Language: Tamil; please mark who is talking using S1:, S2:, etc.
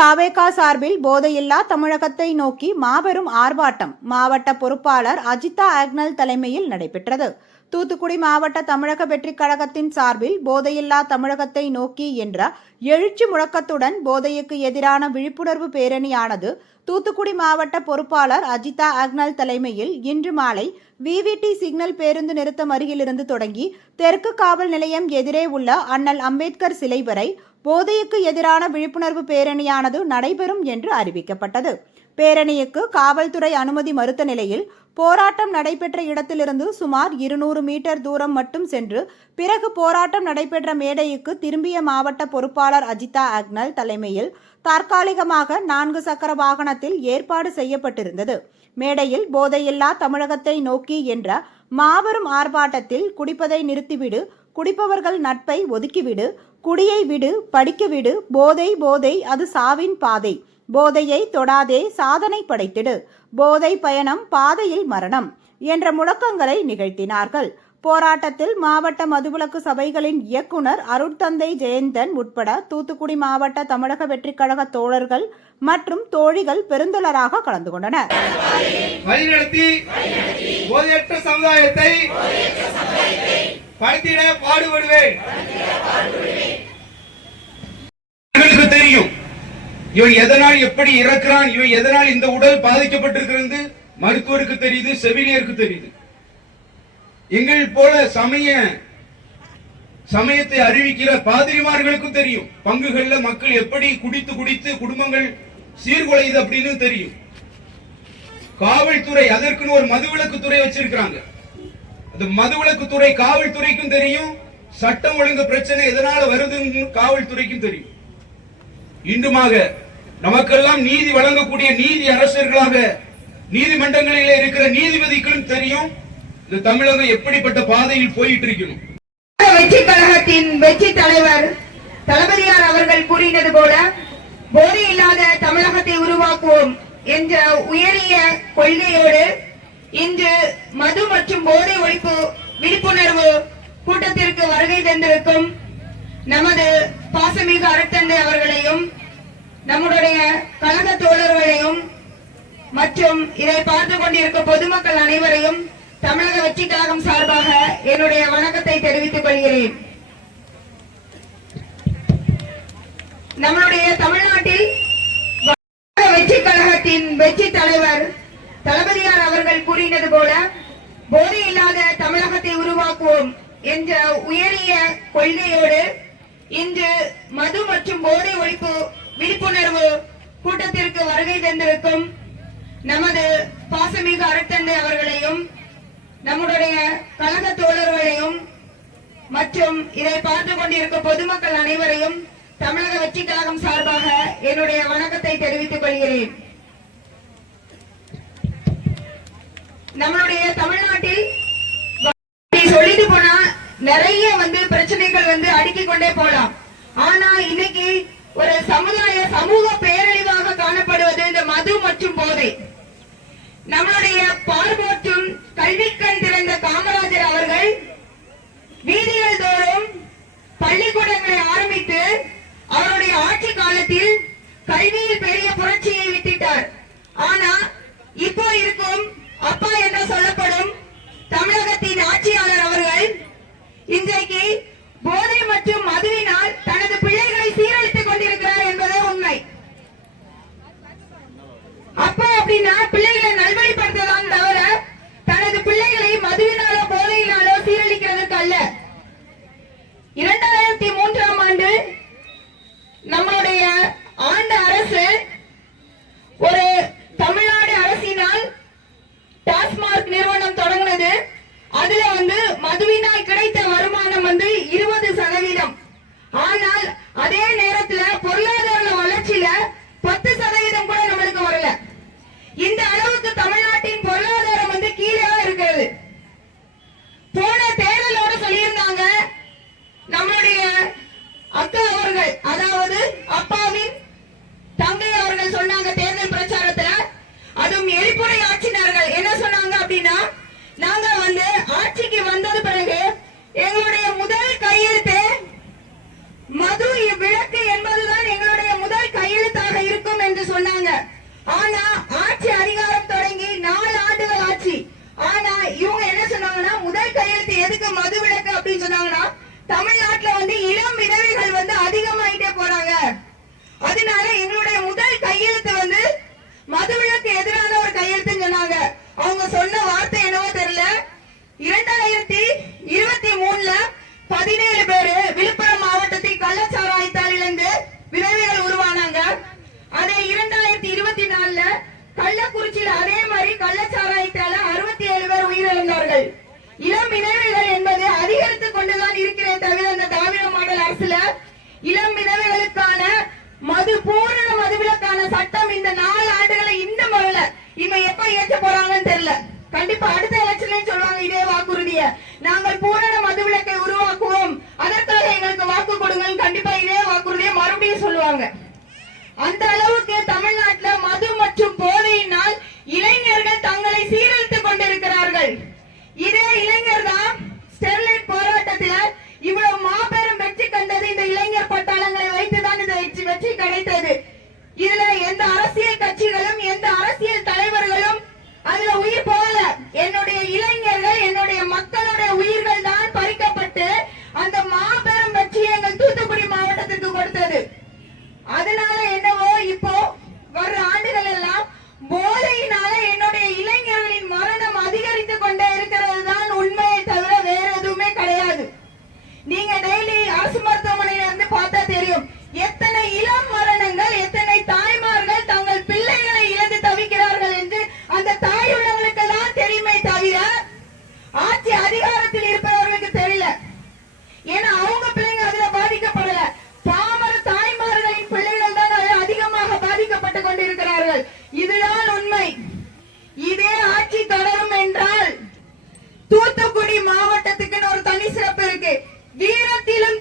S1: தாவேகா சார்பில் போதையில்லா தமிழகத்தை நோக்கி மாபெரும் ஆர்ப்பாட்டம் மாவட்ட பொறுப்பாளர் அஜிதா ஆக்னல் தலைமையில் நடைபெற்றது. தூத்துக்குடி மாவட்ட தமிழக வெற்றிக் கழகத்தின் சார்பில் போதையில்லா தமிழகத்தை நோக்கி என்ற எழுச்சி முழக்கத்துடன் போதைக்கு எதிரான விழிப்புணர்வு பேரணியானது தூத்துக்குடி மாவட்ட பொறுப்பாளர் அஜிதா அக்னல் தலைமையில் இன்று மாலை விவிடி சிக்னல் பேருந்து நிறுத்தம் அருகிலிருந்து தொடங்கி தெற்கு காவல் நிலையம் எதிரே உள்ள அண்ணல் அம்பேத்கர் சிலை வரை போதைக்கு எதிரான விழிப்புணர்வு பேரணியானது நடைபெறும் என்று அறிவிக்கப்பட்டது. பேரணிக்கு காவல்துறை அனுமதி மறுத்த நிலையில் போராட்டம் நடைபெற்ற இடத்திலிருந்து சுமார் இருநூறு மீட்டர் தூரம் மட்டும் சென்று பிறகு போராட்டம் நடைபெற்ற மேடைக்கு திரும்பிய மாவட்ட பொறுப்பாளர் அஜிதா அக்னல் தலைமையில் தற்காலிகமாக நான்கு சக்கர வாகனத்தில் ஏற்பாடு செய்யப்பட்டிருந்தது. மேடையில் போதையில்லா தமிழகத்தை நோக்கி என்ற மாபெரும் ஆர்ப்பாட்டத்தில் குடிப்பதை நிறுத்திவிடு குடிப்பவர்கள் நட்பை ஒதுக்கிவிடு குடியை விடு படிக்க விடு போதை போதை அது சாவின் பாதை போதையை தொடாதே சாதனை படைத்திடு. போதை பயணம் பாதையில் மரணம் என்ற முழக்கங்களை நிகழ்த்தினார்கள். போராட்டத்தில் மாவட்ட மதுவிலக்கு சபைகளின் இயக்குனர் அருட்தந்தை ஜெயந்தன் உட்பட தூத்துக்குடி மாவட்ட தமிழக வெற்றிக் கழக தோழர்கள் மற்றும் தோழிகள் பெருந்தொடராக கலந்து கொண்டனர்.
S2: வழிநடத்தி போதையற்ற சமுதாயத்தை பாடுபடுவேன் இவனுக்கு தெரியும் இவன் எதனால் எப்படி இறக்குறான்? இவன் எதனால் இந்த உடல் பாதிக்கப்பட்டிருக்கிறது? மருத்துவருக்கு தெரியுது செவிலியருக்கு தெரியுது. எங்கள் போல சமய சமயத்தை அறிவிக்கிற பாதிரிமார்களுக்கும் தெரியும். பங்குகள்ல மக்கள் எப்படி குடித்து குடித்து குடும்பங்கள் சீர்குலையுது அப்படின்னு தெரியும். காவல்துறை அதற்குன்னு ஒரு மதுவிலக்கு துறை வச்சிருக்கிறாங்க. அது மதுவிலக்கு துறை காவல்துறைக்கும் தெரியும். சட்டம் ஒழுங்கு பிரச்சனை எதனால வருதுன்னு காவல்துறைக்கும் தெரியும். இன்றுமாக நமக்கெல்லாம் நீதி வழங்கக்கூடிய நீதி அரசர்களாக நீதிமன்றங்களிலே இருக்கிற நீதிபதிகளும் தெரியும் இந்த தமிழகம் எப்படிப்பட்ட பாதையில் போயிட்டு இருக்கணும்
S3: வெற்றி கழகத்தின் வெற்றி தலைவர் தளபதியார் அவர்கள் கூறினது போல போதை இல்லாத தமிழகத்தை உருவாக்குவோம் என்ற உயரிய கொள்கையோடு இன்று மது மற்றும் போதை ஒழிப்பு விழிப்புணர்வு கூட்டத்திற்கு வருகை தந்திருக்கும் நமது பாசமிகு அறத்தந்தை அவர்களையும் நம்முடைய கழக தோழர்களையும் மற்றும் இதை பார்த்து கொண்டிருக்கும் பொதுமக்கள் அனைவரையும் தமிழக வெற்றி கழகம் சார்பாக என்னுடைய வணக்கத்தை தெரிவித்துக் கொள்கிறேன். நம்மளுடைய தமிழ்நாட்டில் வெற்றி கழகத்தின் வெற்றி தலைவர் தளபதியார் அவர்கள் கூறினது போல போதை இல்லாத தமிழகத்தை உருவாக்குவோம் என்ற உயரிய கொள்கையோடு இன்று மது மற்றும் போதை ஒழிப்பு விழிப்புணர்வு கூட்டத்திற்கு வருகை தந்திருக்கும் நமது பாசமிகு அறத்தந்தை அவர்களையும் நம்முடைய கழக தோழர்களையும் மற்றும் இதை பார்த்து கொண்டிருக்கும் பொதுமக்கள் அனைவரையும் தமிழக வெற்றி கழகம் சார்பாக என்னுடைய வணக்கத்தை தெரிவித்துக் கொள்கிறேன். நம்மளுடைய தமிழ்நாட்டில் சொல்லிட்டு போனா நிறைய வந்து பிரச்சனைகள் வந்து அடுக்கிக் கொண்டே போலாம் ஆனா இன்னைக்கு ஒரு சமுதாய சமூக பேரழிவாக காணப்படுவது இந்த மது மற்றும் போதை. நம்மளுடைய பார்வோற்றும் கல்விக்கண் திறந்த காமராஜர் அவர்கள் வீதிகள் தோறும் பள்ளிக்கூடங்களை ஆரம்பித்து அவருடைய ஆட்சி காலத்தில் கல்வியில் பெரிய புரட்சியை விட்டிட்டார் ಅಪ್ಪ ஆட்சிக்கு வந்தது பிறகு எங்களுடைய முதல் கையெழுத்து மது விளக்கு என்பதுதான் எங்களுடைய முதல் கையெழுத்தாக இருக்கும் என்று சொன்னாங்க. ஆனா ஆட்சி அதிகாரம் தொடங்கி நாலு ஆண்டுகள் ஆட்சி ஆனா இவங்க என்ன சொன்னாங்கன்னா முதல் கையெழுத்து எதுக்கு மது விளக்கு அப்படின்னு சொன்னாங்கன்னா தமிழ்நாட்டுல வந்து இளம் விதவைகள் வந்து அதிகமாயிட்டே போறாங்க. அதனால எங்களுடைய கள்ளக்குறிச்சியில் அதே மாதிரி கள்ளச்சாராயத்தால அறுபத்தி ஏழு பேர் உயிரிழந்தார்கள். இளம் இணைவுகள் என்பது அதிகரித்துக் கொண்டுதான் இருக்கிறே தவிர இந்த திராவிட மாடல் அரசுல இளம் இணைவுகளுக்கான மது பூரண மதுவிலக்கான சட்டம் இந்த நாலு ஆண்டுகளை இன்னும் வரல. இவன் எப்ப ஏற்ற போறாங்கன்னு தெரியல. கண்டிப்பா அடுத்த எலெக்ஷன்லயும் சொல்லுவாங்க இதே வாக்குறுதிய. நாங்கள் பூரண மதுவிலக்கை உருவாக்குவோம். அதற்காக எங்களுக்கு வாக்கு கொடுங்கள். கண்டிப்பா இதே வாக்குறுதியை மறுபடியும் சொல்லுவாங்க. அந்த அளவுக்கு தமிழ்நாட்டுல மது மற்றும் போதை அரசியல் இதே ஆட்சி தொடரும் என்றால் தூத்துக்குடி மாவட்டத்துக்குன்னு ஒரு தனி சிறப்பு இருக்கு. வீரத்திலும்